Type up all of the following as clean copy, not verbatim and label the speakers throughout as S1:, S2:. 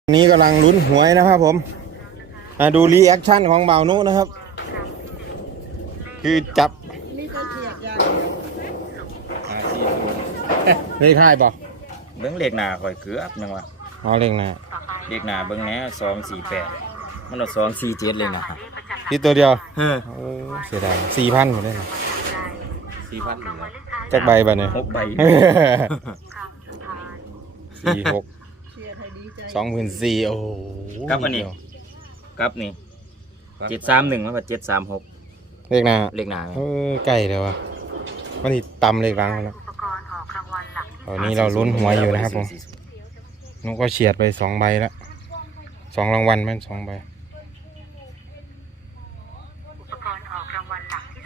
S1: นี้กำลังลุ้นหวยนะครับผมดูรีแอคชั่นของบ่าวนุนะครับ คือจับเลขท้ายป่ะ
S2: เบิ้งเลขหน้าข่อยเกือบยังวะ
S1: อ๋อเลขหน้า
S2: เบิ้งแหน่248มัน247เลยนะครับ
S1: ที่ตัวเดียวเสียดาย4,000หมดเลยนะ
S2: 4,000เหลือ
S1: จักใบบ่เนี่ย
S2: 6 ใบ
S1: 46 24,000โอ้โห
S2: กับอันนี้กับนี่731แล้วก็736
S1: เลขหน้าใกล้เลยวะมันนี่ต่ำเลขหลังแล้วตอนนี้เราลุ้นหวยอยู่นะครับผมนุก็เฉียดไป2 ใบแล้ว2 รางวัลมัน2 ใบอุปกรณ์ออกรางวัลหลักที่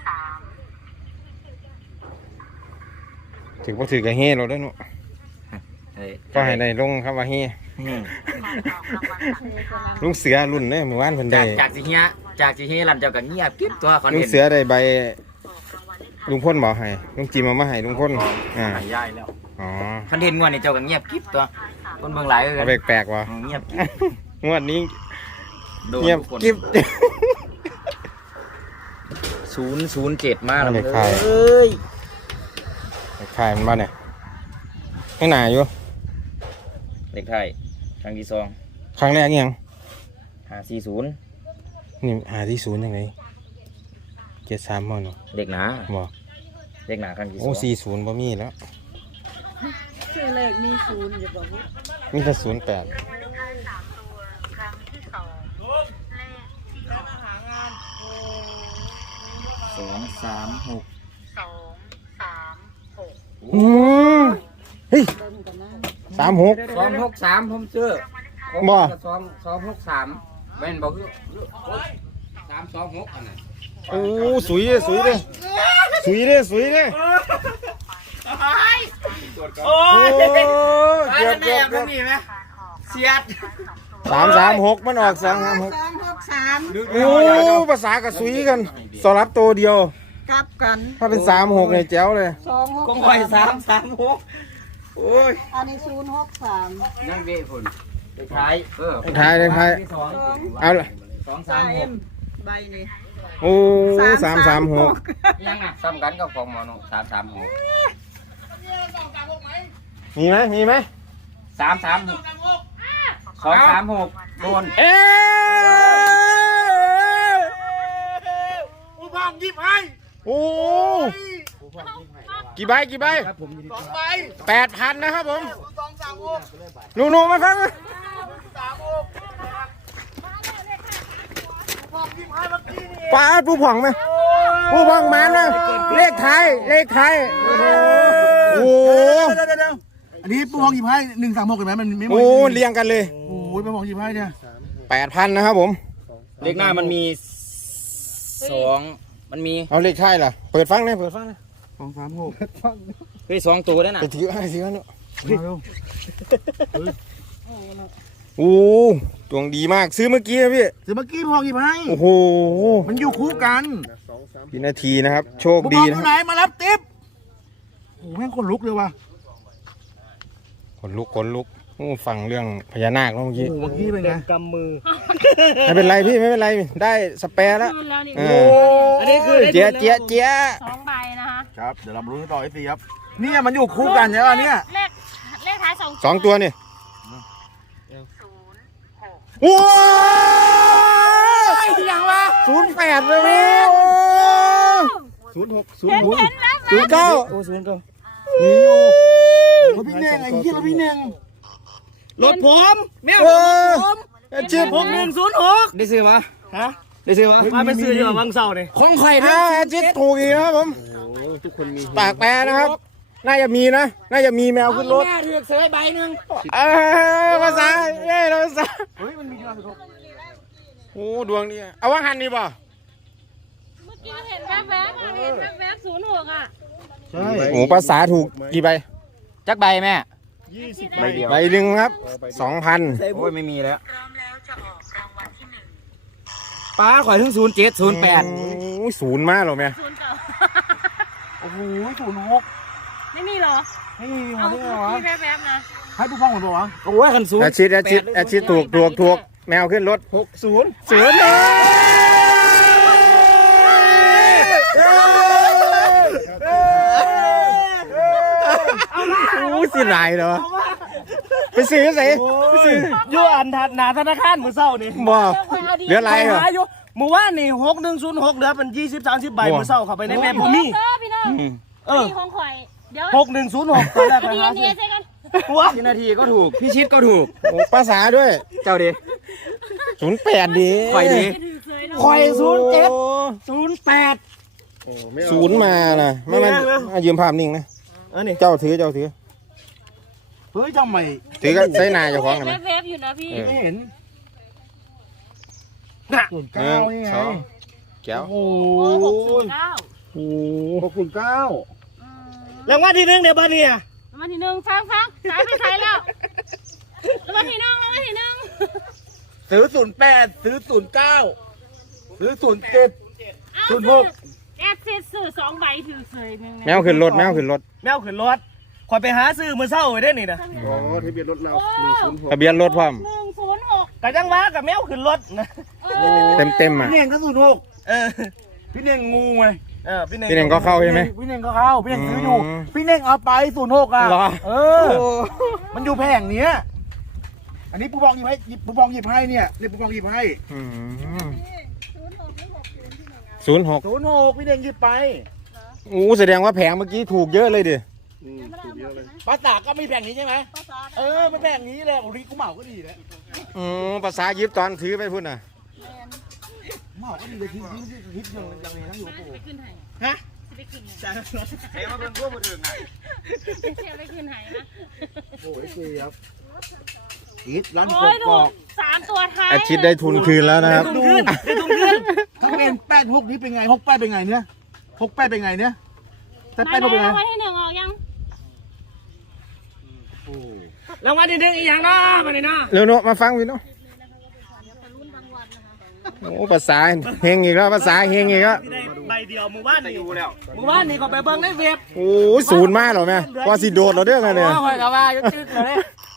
S1: 3ถือว่าถือกระเฮเราได้หนูก็ให้ได้ลงครับว่าเฮลุงเสือรุ่นเนี่ยเมื่อวานเพิ่นได้
S2: จากสิเฮียลั่นเจ้าก็เงียบกิ๊บตัวคอนเทนต์
S1: ลุงเสือได้ใบลุงพ่นบอกให้ลุงจีมาให้ลุงพ่น
S2: ให้ย่ายแล้วอ๋อคอนเทนต์งวดนี้เจ้าก็เงียบกิ๊บตัวคนเบิ่งหลาย
S1: ก็แปลกๆว่ะ
S2: เงียบ
S1: งวดนี้เงียบกิ๊บ
S2: 007มาแล้ว
S1: เอ้ยขายมันบ้านเนี่ยข้างหน้าอยู่
S2: เลขไทยครั้งที่2
S1: ครั้งแรกยัง
S2: 540
S1: นี่540ยังไง73มั้งเนาะ
S2: เลขหนา
S1: บ่
S2: เลขหนาครั้งที่2
S1: โอ้40บ่มีแล้ว
S3: ชื่อเลขมี0อย่าบอกว่า
S1: มีแต่08
S2: 236
S1: เฮ้ย36
S2: 263ผมซื้อ
S1: บ่
S2: 263แม่นบ่คือ326อันนั้น
S1: โอ้สวยเลยโอ้ยเกือบ
S2: นี่ไหมเสียด
S1: 336มันออก236โอ้ภาษากับสุยกันสลับตัวเดียว
S3: กลับกัน
S1: ถ้าเป็น36เนี่ยแจ๋วเลย
S3: 26
S2: กงไข่336โอ้ย
S3: อันนี้063
S2: นั่งเว้ยพุ่นท้าย
S1: เอาละ
S3: ใบนี่
S1: โอ้336
S2: ยังอ่ะซ้ำกันกับของหมอนุ336
S1: มีไหม
S2: 336 236โดน
S1: ผู้พังยิบให้โอ้กี่ใบ2 ใบ8,000นะครับผมหนูมาฟังป้าผู้ผ่องไหมผู้ผ่องมันนะเลขไทยโอ้
S4: อันนี้ปูพองหยิบให้136เห็นไหมมันไม่หมด
S1: โอ้เรียงกันเลย
S4: โอ้ยปูพองหยิบให้เนี่ย
S1: 8,000นะครับผม
S2: เลขหน้ามันมี2มันมี
S1: เอาเลขไทยล่ะเปิดฟังเลย
S4: 236
S2: เฮ้ย2ตัวแล้วนะ
S1: ไปถือเนาะโอ้ดวงดีมากซื้อเมื่อกี้นะพี่
S4: ปูพองหยิบให้
S1: โอ้โห
S4: มันอยู่คู่กัน
S1: วินาทีนะครับโชคดีนะ
S4: ไหนมารับติ๊บโอ้แม่งคนลุกเลยว่ะ
S1: ขนลุกฟังเรื่องพญานาคเมื่อกี้
S4: เป็นไง
S3: กำมือ
S1: ไม่เป็นไรพี่ไม่เป็นไรได้สเปรแล้ว
S3: อันนี้คือ
S1: เจี๊ย
S3: 2 ใบนะคะ
S4: ครับเดี๋ยวเราลุ้นต่อไอ้ตีครับเนี่ยมันอยู่คู่กันใช่ป่ะเนี่ย
S3: เลขท้าย
S1: 2 ตัวนี่โอ้ย
S4: ยังวะ
S1: 08เลยพี่06 09
S4: โอ้09นี่รถพี่เน่งไอ้เหี้ยรถพี่เน่ง
S3: รถผมแม่ผม
S1: ชื่อ
S3: 6106
S2: ได้ซื้อปะ
S3: มาไปซื้อที่วังเสาเนี่ย
S1: ของใครนะจิ๊ดถูกอีกครับผม
S4: ทุกคนมี
S1: ปากแปรนะครับน่าจะมีแมวขึ้นรถ
S3: แม่ถือเสยใบหนึ่ง
S1: ภาษาภาษา
S4: เฮ้ยมันมีดวง
S1: โอ้ดวงนี่เอาว่าหันนี่ป่ะ
S3: เมื่อกี้เห็นแวบ06อ่ะ
S1: ใช่โอ้ภาษาถูกกี่ใบ
S2: จักใบแม่
S4: 20 ใบเดียว
S1: ใบหนึ่งครับ 2,000
S2: โอ้ยไม่มีแล้วป้าข่อยถึง07 08
S1: โอ้ย0มากหรอแม่
S4: โอ้โห06
S3: ไม่มีหรอ
S4: ไม่มี
S3: เอา
S4: ได้ไงวะ
S3: พี่แวบๆนะ
S4: ให้ผู้ฟังเหมือนบอกวะ
S2: โอ้ยคันสูง
S1: แอดชิดถูกแมวขึ้นรถ
S2: 60
S1: 0เลยอู้สิไรเหรอไปซื้อสิไปซื้อ
S5: อยู่อันหนาธนาคารมื้อเช้านี่
S1: บ่เหลืออะไรเหรอ
S5: หาอยู่เมื่อวานนี่6106เหลือเป็น20-30ใบมื้อเช้าเข้าไปในแม่บ่มี
S3: เด้อพี่น้อง
S5: เออ
S3: นี่ของข่อยเดี๋ยว
S5: 6106ตอนแรกไป
S3: ดี
S5: หา
S3: เอ็นเอ
S5: ซื้อ
S3: ใช่กัน
S5: ว้า
S2: พี่นาทีก็ถูกพี่ชิดก็ถูก
S1: โอ้ภาษาด้วย
S2: เจ้าดิ
S1: 08ดี
S2: ข่อยดี
S3: ถือเคยเนาะ
S5: ข่อย
S1: โอ้
S5: 07 08
S1: ศูนย์มานะไม่มายืมภาพนิ่งนะ
S5: อันนี้
S1: เจ้าถือ
S4: เฮ้ยทำไม
S1: ถือก็ใส่หนาเจ้าของกันไหม
S3: เวฟๆอยู่นะพี่
S4: ไม่เห็น
S5: น่ะ
S4: ศูนย์
S1: ห
S4: เก้า
S1: นึ่ง
S4: นี่ไง
S1: สองแก้ว
S4: โอ้
S3: โอ้
S4: โห
S3: 609
S1: โอ้
S4: 609
S5: รางวัลที่1เดี๋ยวบัดนี้อ่ะ
S3: รางวัลที่หนึ่งฟังสายไปสายแล้วรางวัลที่หนึ่ง
S4: ซื้อ08ซื้อ09ซื้อ07 06
S3: แอดเซสซื้อ2ใบถือเคยหนึ่ง
S1: แมวขึ้นรถ
S5: แมวขึ้นรถข่อยไปหาซื้อมื้อเช้าไว้ได้นี่นะ
S4: อ๋อทะเบียนรถเรา
S1: ทะเบียนรถพร้อม
S3: 106
S5: ก็จังว่ากับแมวขึ้นรถนะ
S1: เต็มอ่ะ
S4: พี่เน่งก็06
S5: เออ
S4: พี่เน่งงูไง
S5: พี่
S1: พี่เน่งก็เข้าใช่ไหม
S4: พี่เน่งก็เข้าพี่เน่งซื้ออยู่ พี่เน่งเอาไป06อ่ะ
S1: เหรอ
S4: เออ มันอยู่แผงเนี้ยอันนี้ผู้บองหยิบให้ผู้บองหยิบให้เนี่ยผู้บองหยิบให้
S1: 06
S4: 06พี่เน่งหยิบไป
S1: โอ้แสดงว่าแผงเมื่อกี้ถูกเยอะเลยดิ
S4: ภาษาก็มีแผงนี้ใช่ไหมเออมันแผงนี้แหละโอ้ยกูเหมาก็ดีแล้ว
S1: ภาษายึดตอนถือไปพุ่นน่ะ
S4: เหมาก็ดีเลยคิดอย่างนี้ทั้งอยู่กู
S3: ไปขึ้นไห
S5: ฮะ
S3: ไปขึ้นไห
S2: เฮ้ยมาเบิ่งทั่วบ่ถึงอ่ะ
S3: เชี่ยวไปขึ้นไหนะ
S4: โอ้ยเสียบคิดร้านก
S3: โอ้ย
S4: ก
S3: ดู
S4: อก
S3: 3ตัวท้าย
S1: อาทิตย์ได้ทุนคืนแล้วนะครับ
S5: ตุ้งขึ้นได้ตุ้งขึ้น
S4: ถ้าเป็น86นี้เป็นไง68เป็นไงเนี่ย68เป็นไงเนี่ยแต่
S3: มา
S4: 86เป็นไง
S3: แล้วรางวัลที่1ออกยัง
S4: โอ้
S5: รางวัลที่1อีกอย่างเนาะมาเลยเนาะ
S1: เร็วโนมาฟังพี่น้องโอ้ภาษาเฮงอีกแล้วภาษาเฮงอีกแล้ว
S5: ที่ได้ใบเดียวหมู่บ้าน
S2: จะ
S5: นี่
S2: อยู่แล้ว
S5: หมู่บ้านนี่ก็ไปเบิ่งในเว็บ
S1: โอ้ศูนย์มากเหรอแม่ว่าสิโดดเราเด้อไงเนี่ย
S5: โอ้ยก็ว่าอยู่จึ๊กเลย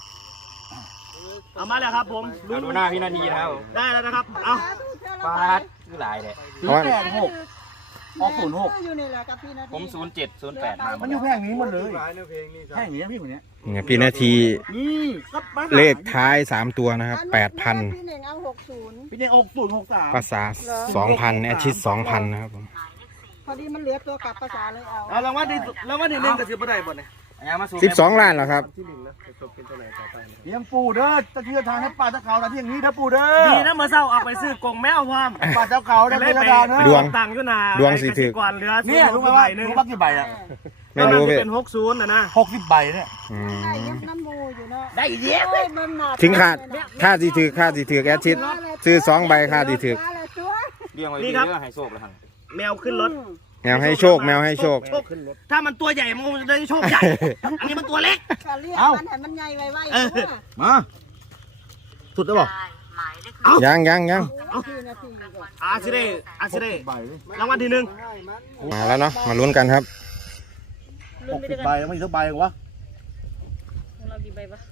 S5: เอามาแล้วครับผม
S2: เอาดูหน้าพี่นาทีนะครับ
S5: ได้แล้วนะครับเอา
S2: ปาดคือหลายเด้
S4: ซื้อ86ออก06
S2: ผม07 08มา
S4: มันอยู่แผงนี้หมดเลยแผงนี้พี่คนเนี้ย
S1: เนี่ยพี่นาที
S4: นี่ก็มา
S1: เลขท้าย3ตัวนะครับ 8,000
S6: พี่เน่งเอา60
S4: พี่เน่ง6063
S1: ภาษา 2,000อาทิตย์ 2,000 นะครับผม
S6: พอดีมันเหลือตัวกลับภาษาเลยเอา
S5: เอารางวัลที่1ก็สิบ่ได้บ่เนี่ย
S2: เอามาสูง
S1: 12 ล้านเหรอครับ
S4: เลี้ยงปูเด้อจะเชื่อทางให้ป่าตะเขาแต่ที่อย่างนี้เด้อปูเด้อ
S5: ดีนะเมื่อเช้าออกไปซื้อกรงแมวพร้อม
S4: ป่าตะเขาได้
S5: เล
S4: เลย ย
S5: ไป
S4: ทางเด้
S1: ดว
S4: อง
S5: ตังค์อยู่นา
S1: ดวงสิถึก
S5: ก่อนเหลือ
S4: เนี่ยรู้ไหมว่า
S5: นึง
S4: รู้ว่ากี่ใบอ่ะ
S1: ไม่รู้พี่
S5: เป็น60นะ
S4: 60ใบเนี่ย
S1: อื
S6: ได้
S1: ม
S6: เย็บน้ำมูอยู่เนาะ
S5: ได้เยอะ
S6: โอ้ยมันหนัก
S1: ถึงค่าสิถือแอดชิดซื้อ2ใบค่าสิถือ
S2: เลี้ยงไว้ดีเด้อให้โชคแล้วหั่น
S5: แมวขึ้นรถ
S1: แมวให้โชคแมวให้โชค
S5: ถ้ามันตัวใหญ่มันคงจะได้โชคใหญ่ อันนี้มันตัวเล็ก
S6: ก็เรียกมันให้มันใหญ่ไวๆ
S5: เออ
S6: ตัว
S4: มาสุดแล้วบอก
S1: ยัง
S6: พี่นาทีก่อน
S5: อาซิเด
S4: ใบเลย
S5: รางวัลที่1
S1: มาแล้วเนาะมาลุ้นกันครับ
S4: 60ใบไม่ถึงใบวะ
S3: ของเราดีใบปะ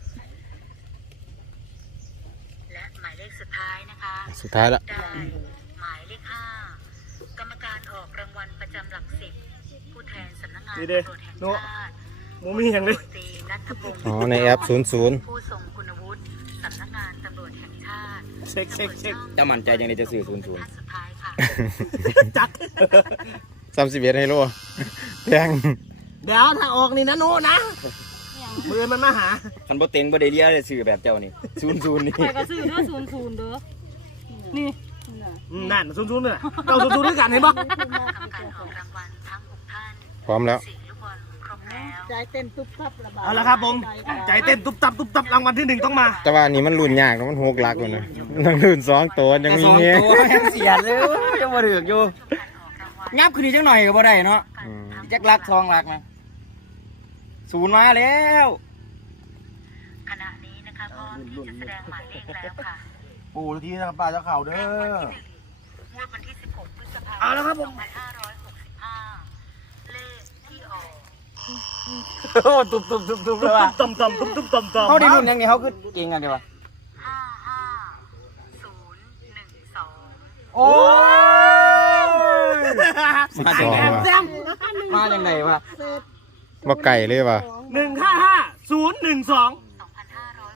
S7: และหมายเลขสุดท้ายนะคะ
S1: สุดท้ายแล้ว
S7: ได้หมายเลข5กรรมการออกรางวัลประจำหลักสิบผู้แทนสำนักงานตำรวจแห่งชาติ
S5: หมูมีอย่างเลย
S7: ตีนัทพงศ์
S1: อ๋อในแอป00
S7: ผู้ทรงคุณวุฒิสำนักงานตำรวจแห่งชาติ
S5: เช็ค
S2: จะมั่นใจยังไงจะซื้อ
S7: ท่านสุดท้ายค่ะ
S5: จัก
S1: 31ให้โลแพง
S5: เดี๋ยวถ้าออกนี่นะโน่นะมือมันมาหา
S2: 00คันบ่เต็งบ่ได้เลียได้ซื้อแบบเจ้านี่00นี่
S3: ข่อยก็ซื้อเด้อ00เด้อนี่
S5: นั่นซุนๆเนี่ยเราซุนๆด้วยกันเห็นปะ
S7: กรรมการออกรางวัลทั้ง6ท่าน
S1: พร้อมแล้ว
S7: เสียงลูกบอลครบแล้ว
S6: ใจเต้นตุ๊บตับระบาด
S5: เอาละครับผมใจเต้นตุ๊บตับรางวัลที่1ต้องมา
S1: แต่ว่านี่มันรุ่นยากนะมัน6หลักเลยนะต้องรุ่น2ตัวยังมีเงี้ย
S2: ตัวยังเสียดเลยยังบ่ถึกอยู่
S7: การออกรางวัล
S2: งับขึ้นอีกจังหน่อยก็บ่ได้เนาะ
S1: อืม
S2: จักลัก2หลักนะ0มาแล้ว
S7: ขณะนี้นะคะพร้อมที่จะแสดงหมายเลขแล้วค่ะ
S4: ปูที่ทางป่าตะเขาเด้อ
S7: งวดวันที่ 16 พฤษภาคม
S5: เอาละครับผม
S7: 2565 เลขที่ออก
S2: โอ้ตุบเลยว่ะ
S5: ต่ำ
S2: เขาได้รุ่นยังไงเขาคือเก่งกันดีวะ
S7: 55 012
S2: โอ้ย
S1: สิบสองว่ะ
S2: มาจากไหนวะ
S1: บ่ไก่เลยว่ะ
S5: 155 012